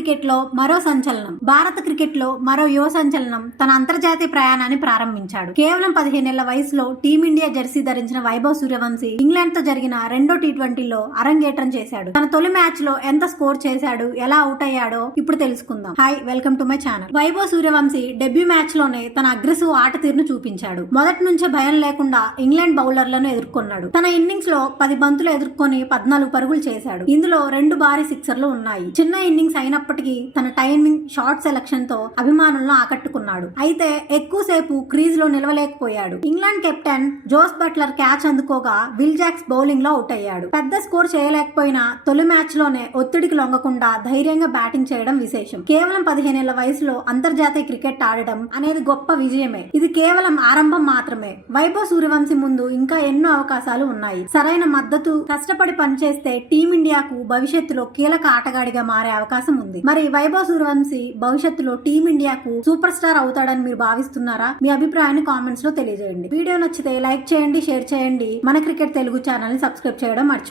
Cricket లో మరో సంచలనం. భారత క్రికెట్ లో మరో యువ సంచలనం తన అంతర్జాతీయ ప్రయాణాన్ని ప్రారంభించాడు. కేవలం 15 ఏళ్ల వయసులో టీమిండియా జెర్సీ ధరించిన వైభవ్ సూర్యవంశీ ఇంగ్లాండ్ తో జరిగిన రెండో టీ20లో అరంగేట్రం చేశాడు. తన తొలి మ్యాచ్ లో ఎంత స్కోర్ చేశాడు, ఎలా అవుట్ అయ్యాడో ఇప్పుడు తెలుసుకుందాం. Hi, welcome to my channel. Vaibhav Suryavanshi debut match లోనే తన అగ్రెసివ్ ఆట తీరును చూపించాడు. మొదటి నుంచే భయం లేకుండా ఇంగ్లాండ్ బౌలర్లను ఎదుర్కొన్నాడు. తన ఇన్నింగ్స్ లో 10 బంతులు ఎదుర్కొని 14 పరుగులు చేశాడు. ఇందులో 2 భారీ సిక్సర్లు ఉన్నాయి. చిన్న ఇన్నింగ్స్ అయినప్పటికీ తన టైమింగ్, షార్ట్ సెలక్షన్ తో అభిమానులను ఆకట్టుకున్నాడు. అయితే ఎక్కువసేపు క్రీజ్ లో నిలవలేకపోయాడు. England captain Jos Buttler catch అందుకోగా విల్ జాక్స్ బౌలింగ్ లో అవుట్ అయ్యాడు. పెద్ద స్కోర్ చేయలేకపోయినా తొలి మ్యాచ్ లోనే ఒత్తిడికి లొంగకుండా ధైర్యంగా బ్యాటింగ్ చేయడం విశేషం. కేవలం 15 ఏళ్ల వయసులో అంతర్జాతీయ క్రికెట్ ఆడడం అనేది గొప్ప విజయమే. ఇది కేవలం ఆరంభం మాత్రమే. వైభవ్ సూర్యవంశీ ముందు ఇంకా ఎన్నో అవకాశాలు ఉన్నాయి. సరైన మద్దతు, కష్టపడి పనిచేస్తే టీమిండియాకు భవిష్యత్తులో కీలక ఆటగాడిగా మారే అవకాశం ఉంది. మరి వైభవ్ సూర్యవంశీ భవిష్యత్తులో టీమిండియాకు సూపర్ స్టార్ అవుతాడని మీరు భావిస్తున్నారా? మీ అభిప్రాయాన్ని కామెంట్స్ లో తెలియజేయండి. వీడియో నచ్చితే లైక్ చేయండి, షేర్ చేయండి. మన క్రికెట్ తెలుగు ఛానల్ ని సబ్స్క్రైబ్ చేయడం మర్చిపోండి.